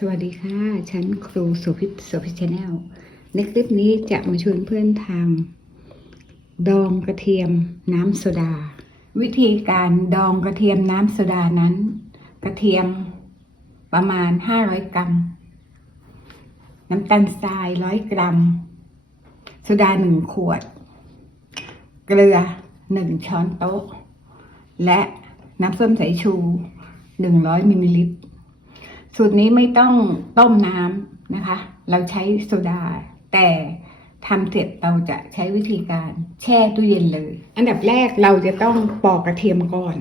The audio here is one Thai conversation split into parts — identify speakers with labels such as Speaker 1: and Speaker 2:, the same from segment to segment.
Speaker 1: สวัสดีค่ะ ฉันครูโสภิตโสภิตชาแนลในคลิปนี้จะมาชวนเพื่อนทำดองกระเทียมน้ำโซดา วิธีการดองกระเทียมน้ำโซดานั้น กระเทียมประมาณ 500 กรัม น้ำตาลทราย 100 กรัม โซดา 1 ขวด เกลือ 1 ช้อนโต๊ะ และน้ำส้มสายชู 100มิลลิลิตร สูตรนี้ไม่ต้องต้มน้ำนะคะ เราใช้โซดา แต่ทำเสร็จเราจะใช้วิธีการแช่ตู้เย็นเลย อันดับแรกเราจะต้องปอกกระเทียมก่อน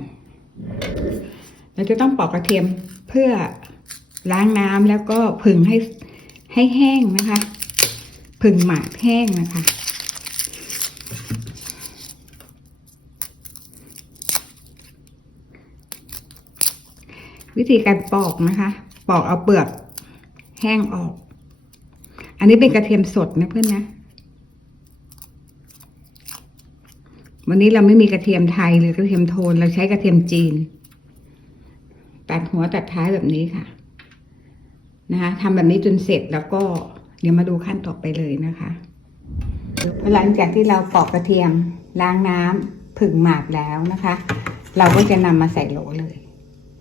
Speaker 1: เราจะต้องปอกกระเทียมเพื่อล้างน้ำแล้วก็ผึ่งให้ให้แห้งนะคะ ผึ่งหมากแห้งนะคะวิธีการปอกนะคะ ปอกเอาเปลือกแห้งออก อันนี้เป็นกระเทียมสดนะเพื่อนนะ วันนี้เราไม่มีกระเทียมไทยหรือกระเทียมโทน เราใช้กระเทียมจีน ตัดหัวตัดท้ายแบบนี้ค่ะ นะคะทำแบบนี้จนเสร็จแล้วก็เดี๋ยวมาดูขั้นต่อไปเลยนะคะหลังจากที่เราปอกกระเทียมล้างน้ำผึ่งหมาดแล้วนะคะ เราก็จะนำมาใส่โหลเลย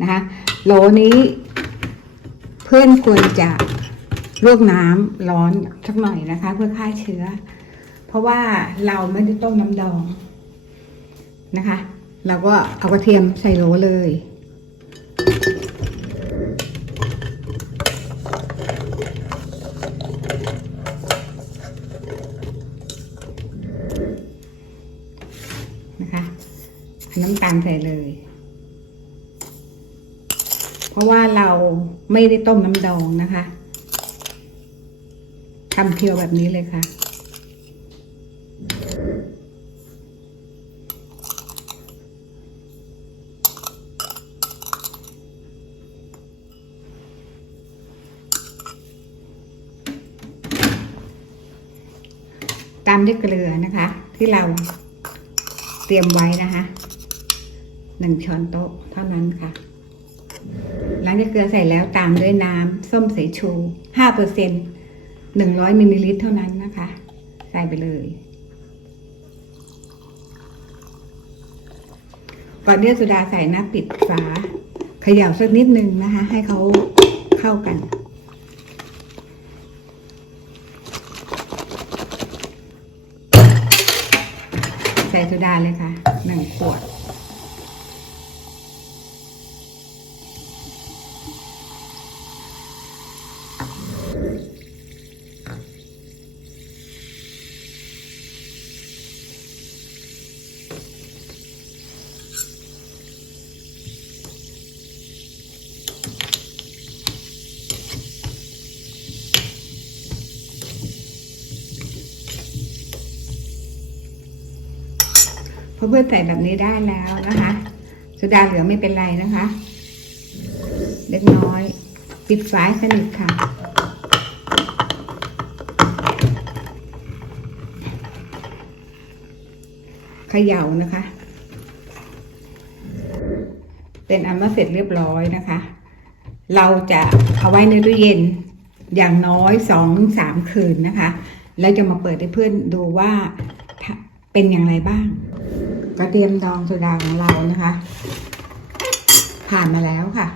Speaker 1: นะคะ โหลนี้ เพื่อนควรจะลวกน้ำร้อนสักหน่อยนะคะ เพื่อฆ่าเชื้อ เพราะว่าเราไม่ได้ต้มน้ำดองนะคะ เราก็เอากระเทียมใส่โหลเลย นะคะน้ำตาลใส่เลย เพราะว่าเราไม่ได้ต้มน้ำดองนะคะทำเพียวแบบนี้เลยค่ะ ตามด้วยเกลือนะคะ ที่เราเตรียมไว้นะคะหนึ่งช้อนโต๊ะเท่านั้นค่ะ หลังจากเกลือใส่แล้วตามด้วยน้ำส้มสายชูห้าเปอร์เซ็นหนึ่งร้อยมิลลิลิตรเท่านั้นนะคะ ใส่ไปเลยก่อนเดียวสุดาใส่นะปิดฝาเขย่าสักนิดนึงนะคะ ให้เขาเข้ากัน ใส่โซดาเลยค่ะหนึ่งขวด เพื่อนใส่แบบนี้ได้แล้วนะคะโซดาเหลือไม่เป็นไรนะคะ เล็กน้อย ปิดฝาสนิทค่ะ เขย่านะคะ เป็นอันว่าเสร็จเรียบร้อยนะคะ เราจะเอาไว้ในตู้เย็นอย่างน้อยสองสามคืนนะคะ แล้วจะมาเปิดให้เพื่อนดูว่าเป็นอย่างไรบ้าง กระเทียมดองโซดาของเรานะคะ ผ่านมาแล้วค่ะ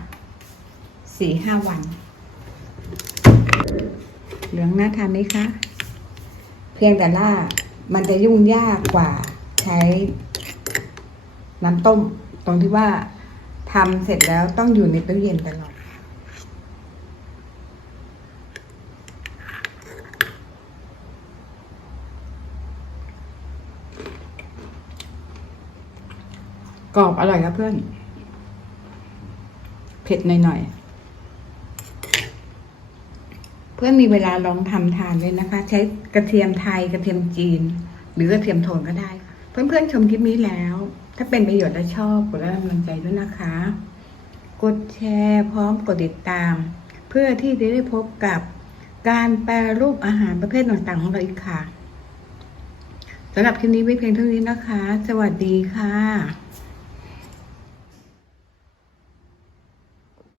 Speaker 1: สี่ห้าวัน เหลืองน่าทานไหมคะ เพียงแต่ว่ามันจะยุ่งยากกว่าใช้น้ำต้ม ตรงที่ว่าทำเสร็จแล้วต้องอยู่ในตู้เย็นตลอด กรอบอร่อยครับเพื่อน เผ็ดหน่อยๆ เพื่อนมีเวลาลองทำทานเลยนะคะ ใช้กระเทียมไทยกระเทียมจีน หรือกระเทียมโทนก็ได้ เพื่อนๆชมคลิปนี้แล้ว ถ้าเป็นประโยชน์และชอบกดไลค์กำลังใจด้วยนะคะ กดแชร์พร้อมกดติดตาม เพื่อที่จะได้พบกับการแปรรูปอาหารประเภทต่างๆของเราอีกค่ะสำหรับคลิปนี้ไว้เพียงเท่านี้นะคะ สวัสดีค่ะ